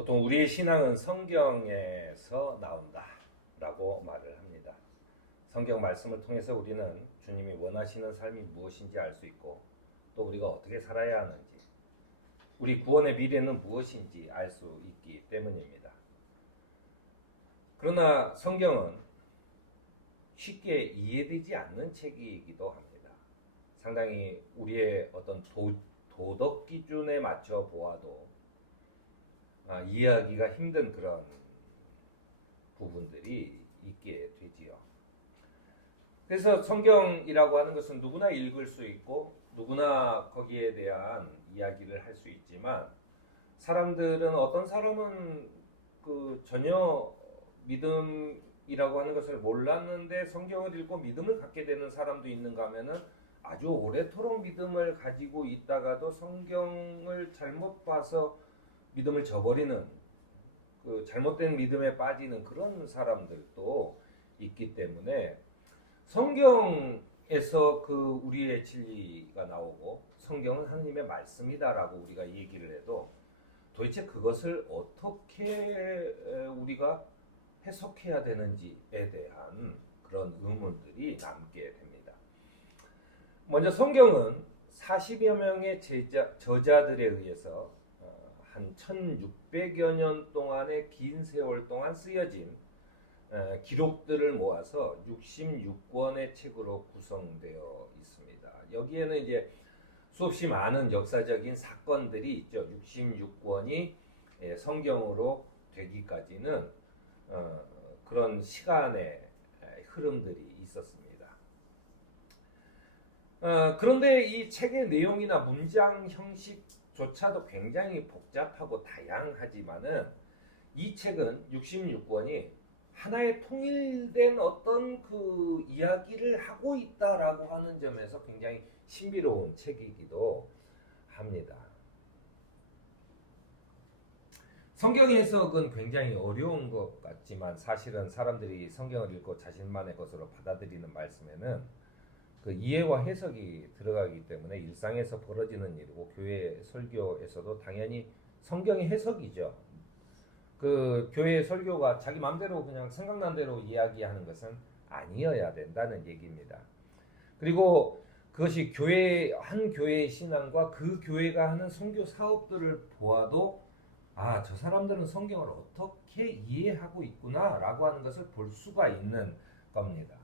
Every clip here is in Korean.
보통 우리의 신앙은 성경에서 나온다라고 말을 합니다. 성경 말씀을 통해서 우리는 주님이 원하시는 삶이 무엇인지 알 수 있고 또 우리가 어떻게 살아야 하는지 우리 구원의 미래는 무엇인지 알 수 있기 때문입니다. 그러나 성경은 쉽게 이해되지 않는 책이기도 합니다. 상당히 우리의 어떤 도덕 기준에 맞춰 보아도 이해하기가 힘든 그런 부분들이 있게 되지요. 그래서 성경이라고 하는 것은 누구나 읽을 수 있고 누구나 거기에 대한 이야기를 할 수 있지만 사람들은 어떤 사람은 전혀 믿음이라고 하는 것을 몰랐는데 성경을 읽고 믿음을 갖게 되는 사람도 있는가 하면은 아주 오래도록 믿음을 가지고 있다가도 성경을 잘못 봐서 믿음을 저버리는 잘못된 믿음에 빠지는 그런 사람들도 있기 때문에 성경에서 우리의 진리가 나오고 성경은 하나님의 말씀이다라고 우리가 얘기를 해도 도대체 그것을 어떻게 우리가 해석해야 되는지에 대한 그런 의문들이 남게 됩니다. 먼저 성경은 40여 명의 저자들에 의해서 한 1600여 년 동안의 긴 세월 동안 쓰여진 기록들을 모아서 66권의 책으로 구성되어 있습니다. 여기에는 이제 수없이 많은 역사적인 사건들이 있죠. 66권이 성경으로 되기까지는 그런 시간의 흐름들이 있었습니다. 그런데 이 책의 내용이나 문장 형식조차도 굉장히 복잡하고 다양하지만은 이 책은 66권이 하나의 통일된 어떤 이야기를 하고 있다라고 하는 점에서 굉장히 신비로운 책이기도 합니다. 성경 해석은 굉장히 어려운 것 같지만 사실은 사람들이 성경을 읽고 자신만의 것으로 받아들이는 말씀에는 이해와 해석이 들어가기 때문에 일상에서 벌어지는 일이고 교회 설교에서도 당연히 성경의 해석이죠. 교회 설교가 자기 마음대로 그냥 생각난 대로 이야기하는 것은 아니어야 된다는 얘기입니다. 그리고 그것이 한 교회의 신앙과 그 교회가 하는 선교 사업들을 보아도 저 사람들은 성경을 어떻게 이해하고 있구나라고 하는 것을 볼 수가 있는 겁니다.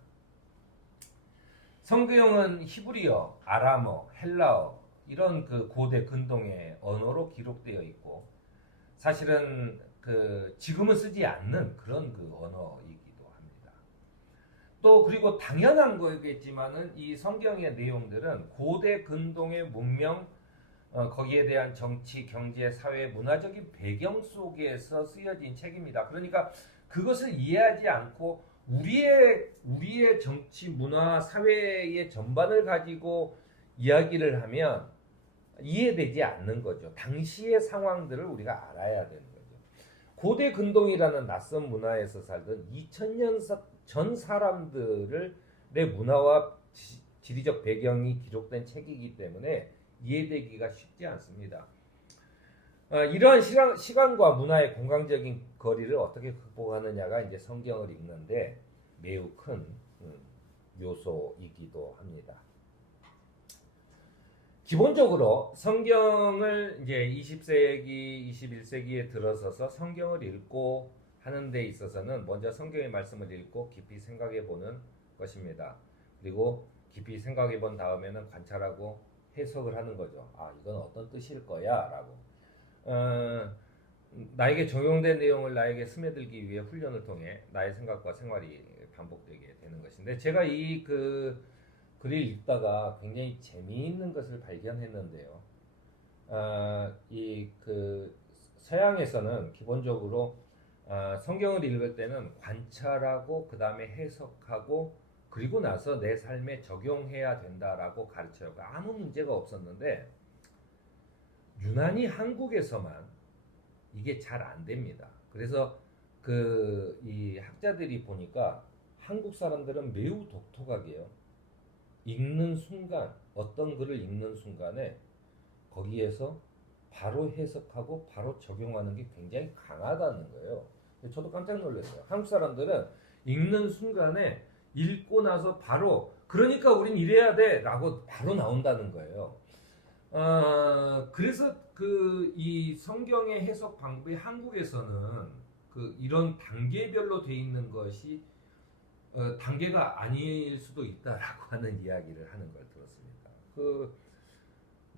성경은 히브리어, 아람어, 헬라어 이런 고대 근동의 언어로 기록되어 있고 사실은 지금은 쓰지 않는 그런 언어이기도 합니다. 또 그리고 당연한 거겠지만은 이 성경의 내용들은 고대 근동의 문명 거기에 대한 정치, 경제, 사회, 문화적인 배경 속에서 쓰여진 책입니다. 그러니까 그것을 이해하지 않고 우리의 정치, 문화, 사회의 전반을 가지고 이야기를 하면 이해되지 않는 거죠. 당시의 상황들을 우리가 알아야 되는 거죠. 고대 근동이라는 낯선 문화에서 살던 2000년 전 사람들의 문화와 지리적 배경이 기록된 책이기 때문에 이해되기가 쉽지 않습니다. 이러한 시간과 문화의 공간적인 거리를 어떻게 극복하느냐가 이제 성경을 읽는데 매우 큰 요소이기도 합니다. 기본적으로 성경을 이제 20세기, 21세기에 들어서서 성경을 읽고 하는 데 있어서는 먼저 성경의 말씀을 읽고 깊이 생각해 보는 것입니다. 그리고 깊이 생각해 본 다음에는 관찰하고 해석을 하는 거죠. 이건 어떤 뜻일 거야 라고 나에게 적용된 내용을 나에게 스며들기 위해 훈련을 통해 나의 생각과 생활이 반복되게 되는 것인데 제가 이 글을 읽다가 굉장히 재미있는 것을 발견했는데요. 서양에서는 기본적으로 성경을 읽을 때는 관찰하고 그 다음에 해석하고 그리고 나서 내 삶에 적용해야 된다라고 가르쳐요. 아무 문제가 없었는데 유난히 한국에서만 이게 잘 안 됩니다. 그래서 이 학자들이 보니까 한국 사람들은 매우 독특하게요. 읽는 순간 어떤 글을 읽는 순간에 거기에서 바로 해석하고 바로 적용하는 게 굉장히 강하다는 거예요. 저도 깜짝 놀랐어요. 한국 사람들은 읽는 순간에 읽고 나서 바로 그러니까 우린 이래야 돼 라고 바로 나온다는 거예요. 그래서 이 성경의 해석 방법이 한국에서는 이런 단계별로 돼 있는 것이 단계가 아닐 수도 있다라고 하는 이야기를 하는 걸 들었습니다.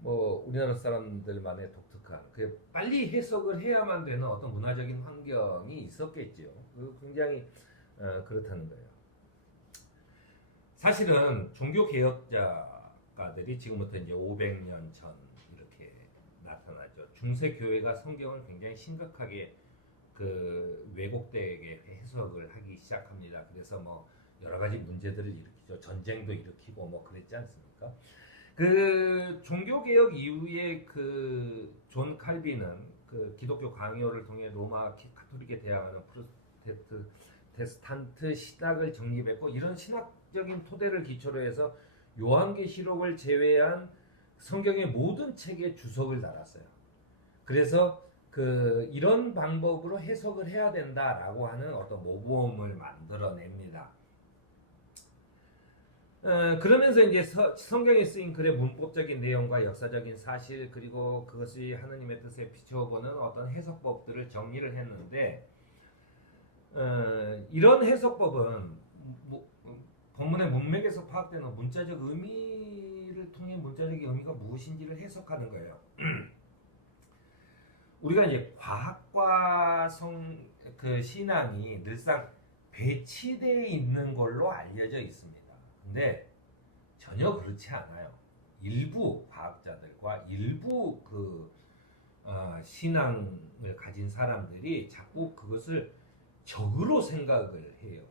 뭐 우리나라 사람들만의 독특한 빨리 해석을 해야만 되는 어떤 문화적인 환경이 있었겠죠. 굉장히 그렇다는 거예요. 사실은 종교 개혁자들이 지금부터 이제 500년 전 이렇게 나타나죠. 중세 교회가 성경을 굉장히 심각하게 왜곡되게 해석을 하기 시작합니다. 그래서 뭐 여러 가지 문제들을 일으키죠. 전쟁도 일으키고 뭐 그랬지 않습니까? 종교 개혁 이후에 존 칼빈은 기독교 강요를 통해 로마 카톨릭에 대항하는 프로테스탄트 신학을 정립했고, 이런 신학적인 토대를 기초로 해서 요한계시록을 제외한 성경의 모든 책에 주석을 달았어요. 그래서 이런 방법으로 해석을 해야 된다라고 하는 어떤 모범을 만들어냅니다. 그러면서 이제 성경에 쓰인 글의 문법적인 내용과 역사적인 사실, 그리고 그것이 하느님의 뜻에 비춰보는 어떤 해석법들을 정리를 했는데, 이런 해석법은 본문의 문맥에서 파악되는 문자적 의미를 통해 문자적 의미가 무엇인지를 해석하는 거예요. 우리가 이제 과학과 신앙이 늘상 배치되어 있는 걸로 알려져 있습니다. 근데 전혀 그렇지 않아요. 일부 과학자들과 일부 신앙을 가진 사람들이 자꾸 그것을 적으로 생각을 해요.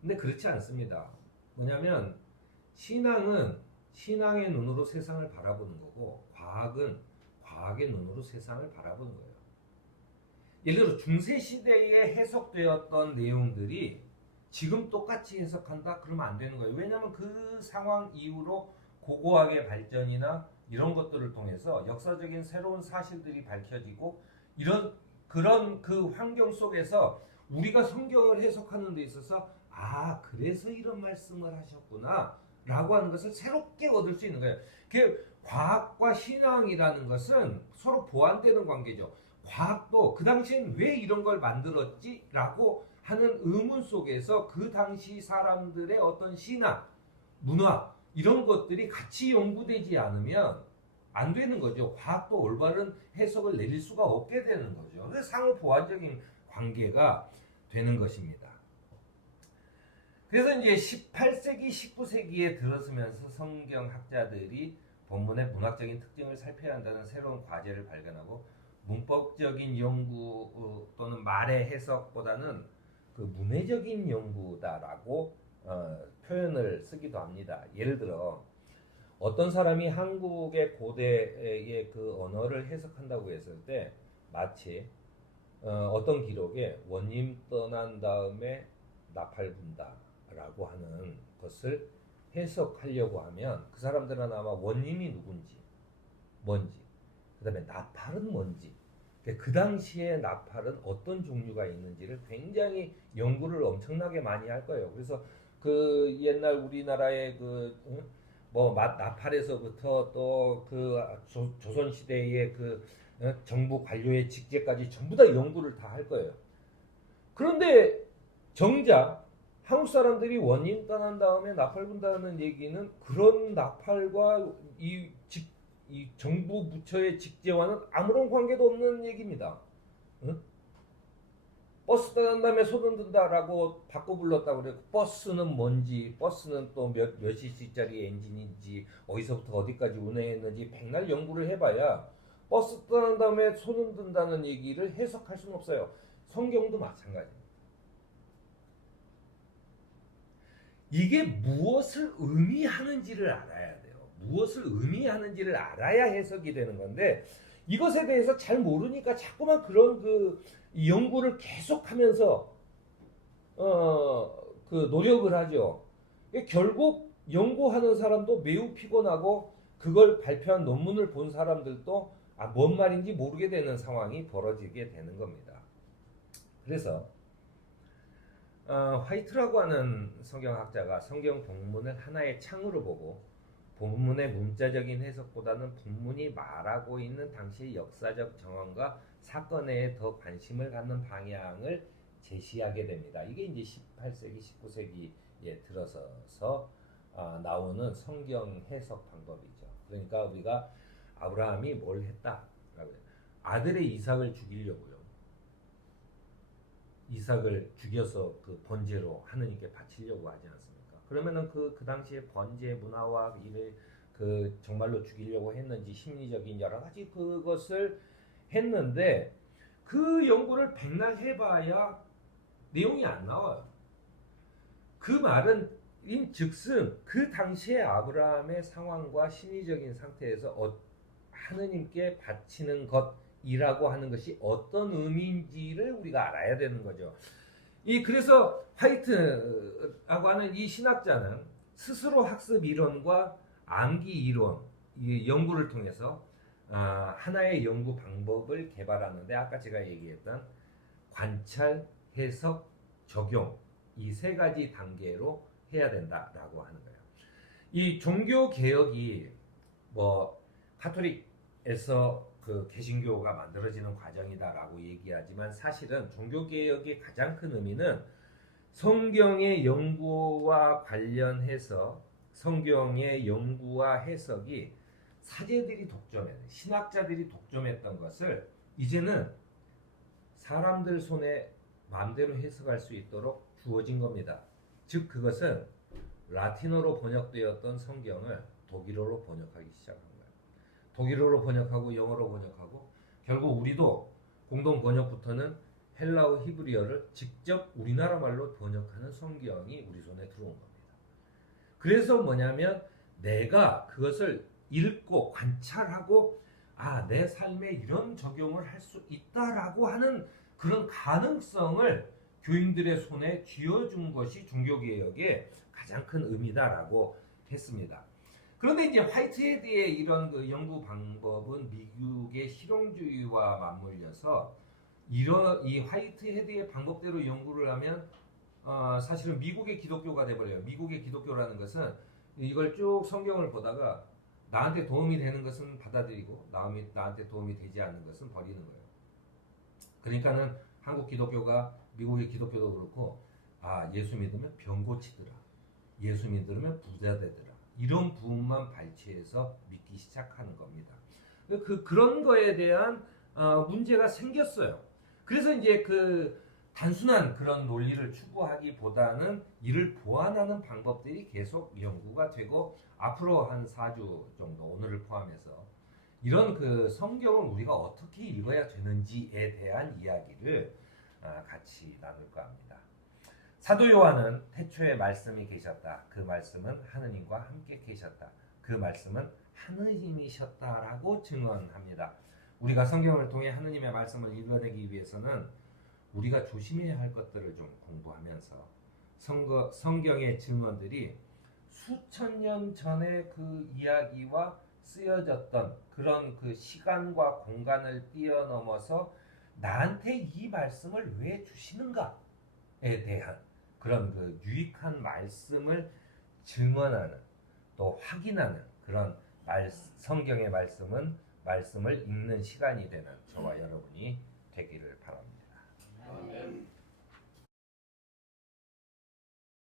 근데 그렇지 않습니다. 뭐냐면 신앙은 신앙의 눈으로 세상을 바라보는 거고, 과학은 과학의 눈으로 세상을 바라보는 거예요. 예를 들어 중세 시대에 해석되었던 내용들이 지금 똑같이 해석한다? 그러면 안 되는 거예요. 왜냐하면 그 상황 이후로 고고학의 발전이나 이런 것들을 통해서 역사적인 새로운 사실들이 밝혀지고, 그런 환경 속에서 우리가 성경을 해석하는 데 있어서 그래서 이런 말씀을 하셨구나 라고 하는 것을 새롭게 얻을 수 있는 거예요. 과학과 신앙이라는 것은 서로 보완되는 관계죠. 과학도 그 당시엔 왜 이런 걸 만들었지? 라고 하는 의문 속에서 그 당시 사람들의 어떤 신앙, 문화 이런 것들이 같이 연구되지 않으면 안 되는 거죠. 과학도 올바른 해석을 내릴 수가 없게 되는 거죠. 그래서 상호 보완적인 관계가 되는 것입니다. 그래서 이제 18세기, 19세기에 들어서면서 성경학자들이 본문의 문학적인 특징을 살펴야 한다는 새로운 과제를 발견하고, 문법적인 연구 또는 말의 해석보다는 문해적인 연구다라고 표현을 쓰기도 합니다. 예를 들어 어떤 사람이 한국의 고대의 언어를 해석한다고 했을 때, 마치 어떤 기록에 원님 떠난 다음에 나팔 분다라고 하는 것을 해석하려고 하면 그 사람들은 아마 원님이 누군지, 뭔지, 그 다음에 나팔은 뭔지, 그 당시에 나팔은 어떤 종류가 있는지를 굉장히 연구를 엄청나게 많이 할 거예요. 그래서 옛날 우리나라의 나팔에서부터 또 조선 시대의 정부 관료의 직제까지 전부 다 연구를 다 할 거예요. 그런데 정작 한국 사람들이 원인 떠난 다음에 나팔 분다는 얘기는 그런 나팔과 이 정부 부처의 직제와는 아무런 관계도 없는 얘기입니다. 응? 버스 떠난 다음에 손흔든다라고 바꿔 불렀다고 그래요. 버스는 뭔지, 버스는 또 몇 cc짜리 엔진인지, 어디서부터 어디까지 운행했는지 백날 연구를 해봐야 버스 떠난 다음에 손흔든다는 얘기를 해석할 수는 없어요. 성경도 마찬가지입니다. 이게 무엇을 의미하는지를 알아야 돼요. 무엇을 의미하는지를 알아야 해석이 되는 건데, 이것에 대해서 잘 모르니까 자꾸만 그런 연구를 계속하면서 노력을 하죠. 결국 연구하는 사람도 매우 피곤하고, 그걸 발표한 논문을 본 사람들도 뭔 말인지 모르게 되는 상황이 벌어지게 되는 겁니다. 그래서 화이트라고 하는 성경학자가 성경 본문을 하나의 창으로 보고 본문의 문자적인 해석보다는 본문이 말하고 있는 당시의 역사적 정황과 사건에 더 관심을 갖는 방향을 제시하게 됩니다. 이게 이제 18세기, 19세기에 들어서서 나오는 성경 해석 방법이죠. 그러니까 우리가 아브라함이 뭘 했다? 아들의 이삭을 죽이려고요. 이삭을 죽여서 그 번제로 하느님께 바치려고 하지 않습니까? 그러면은 그 당시에 번제 문화와 이를 그 정말로 죽이려고 했는지 심리적인 여러 가지 그것을 했는데 그 연구를 백날 해봐야 내용이 안 나와요. 그 말은 인즉슨 그 당시에 아브라함의 상황과 심리적인 상태에서 하느님께 바치는 것이라고 하는 것이 어떤 의미인지를 우리가 알아야 되는 거죠. 그래서 화이트라고 하는 이 신학자는 스스로 학습 이론과 암기 이론 연구를 통해서 하나의 연구 방법을 개발하는데 아까 제가 얘기했던 관찰, 해석, 적용 이 세 가지 단계로 해야 된다라고 하는 거예요. 이 종교 개혁이 카톨릭에서 그 개신교가 만들어지는 과정이다라고 얘기하지만 사실은 종교 개혁의 가장 큰 의미는 성경의 연구와 관련해서 성경의 연구와 해석이 사제들이 독점했던 신학자들이 독점했던 것을 이제는 사람들 손에 마음대로 해석할 수 있도록 주어진 겁니다. 즉 그것은 라틴어로 번역되었던 성경을 독일어로 번역하기 시작한 거예요. 독일어로 번역하고 영어로 번역하고 결국 우리도 공동 번역부터는 헬라어 히브리어를 직접 우리나라 말로 번역하는 성경이 우리 손에 들어온 겁니다. 그래서 뭐냐면 내가 그것을 읽고 관찰하고 내 삶에 이런 적용을 할 수 있다라고 하는 그런 가능성을 교인들의 손에 쥐어준 것이 종교개혁의 가장 큰 의미다라고 했습니다. 그런데 이제 화이트헤드의 이런 그 연구 방법은 미국의 실용주의와 맞물려서 이 화이트헤드의 방법대로 연구를 하면 사실은 미국의 기독교가 돼버려요. 미국의 기독교라는 것은 이걸 쭉 성경을 보다가 나한테 도움이 되는 것은 받아들이고 나한테 도움이 되지 않는 것은 버리는 거예요. 그러니까는 한국 기독교가 미국의 기독교도 그렇고 예수 믿으면 병 고치더라. 예수 믿으면 부자 되더라. 이런 부분만 발췌해서 믿기 시작하는 겁니다. 그런 거에 대한 문제가 생겼어요. 그래서 이제 그 단순한 그런 논리를 추구하기보다는 이를 보완하는 방법들이 계속 연구가 되고 앞으로 한 4주 정도 오늘을 포함해서 이런 그 성경을 우리가 어떻게 읽어야 되는지에 대한 이야기를 같이 나눌까 합니다. 사도 요한은 태초에 말씀이 계셨다. 그 말씀은 하느님과 함께 계셨다. 그 말씀은 하느님이셨다라고 증언합니다. 우리가 성경을 통해 하느님의 말씀을 읽어내기 위해서는 우리가 조심해야 할 것들을 좀 공부하면서 성경의 증언들이 수천 년 전의 그 이야기와 쓰여졌던 그런 그 시간과 공간을 뛰어넘어서 나한테 이 말씀을 왜 주시는가에 대한 그런 그 유익한 말씀을 증언하는 또 확인하는 그런 성경의 말씀을 읽는 시간이 되는 저와 여러분이 되기를 바랍니다.